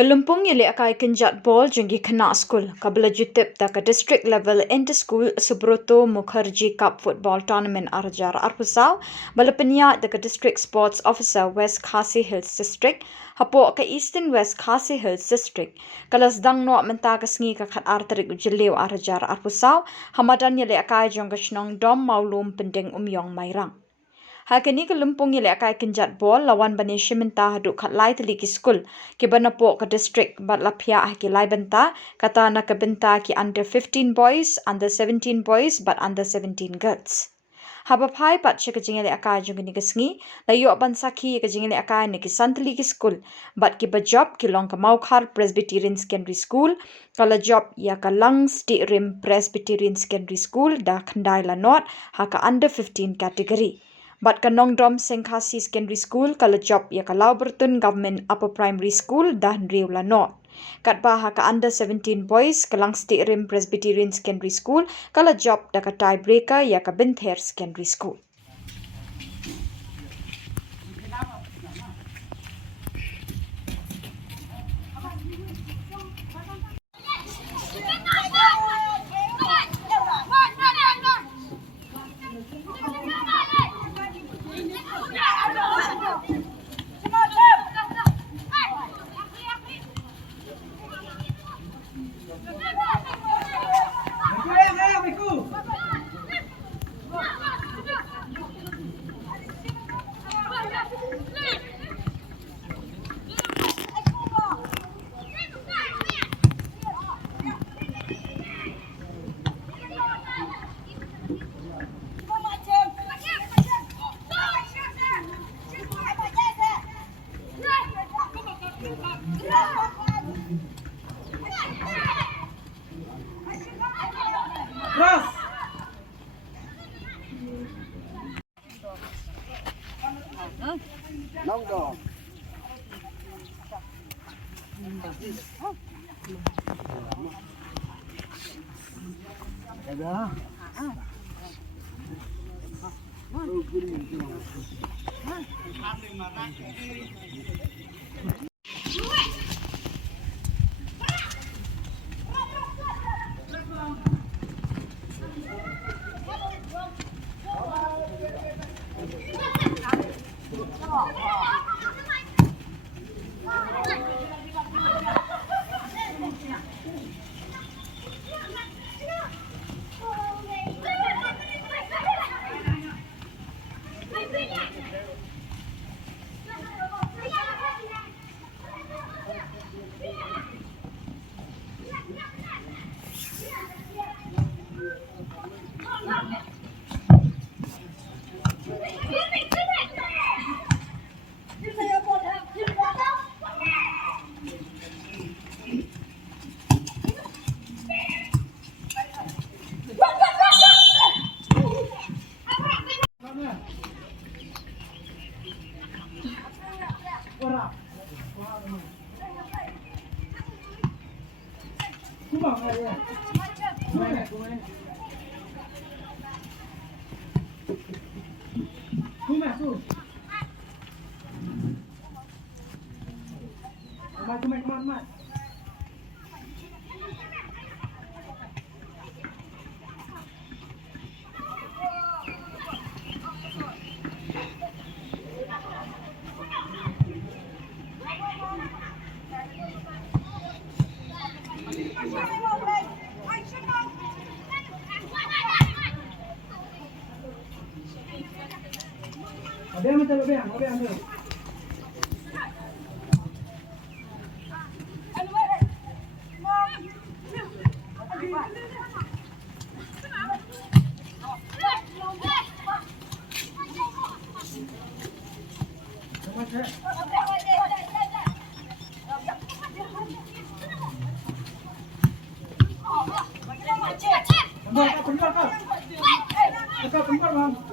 Lympung Kynjatbol jenggi kena skul kabla jutip da ka district level inter-school Subroto Mukherjee Cup football tournament arjar arpusau bala penya da ka district sports officer West Khasi Hills district hapo ka Eastern West Khasi Hills district kala Sdang no menta ka sngi ka khat artarik ujelew arjar arpusau hamadan jong ka Shillong dom maulum pending umyong mairang. Hakini ke Lympung Kynjatbol lawan bani shiminta haduk khat lai teli ki skul ki banapo ke district bat lapia ki lai benta kata na ke benta ki under 15 boys, under 17 boys but under 17 girls. Haba pai pat che ke jingele akai jung ni kesngi la yo ban sakhi ke jingele akai ne ki santli ki skul bat ki job ki long ka Maukhar Presbyterian Secondary School kala job ya ka Langs di Rim Presbyterian Secondary School da khandai la not ha ka under 15 category. Bat ka Nongdom Sengkhasi Secondary School kala job ya ka Lauberton Government Upper Primary School dan Riula North. Kat baha ka under 17 boys ka Langsti Rim Presbyterian Secondary School kala job da ka tiebreaker ya ka Binther Secondary School. Nongdom. Ada. Bentar,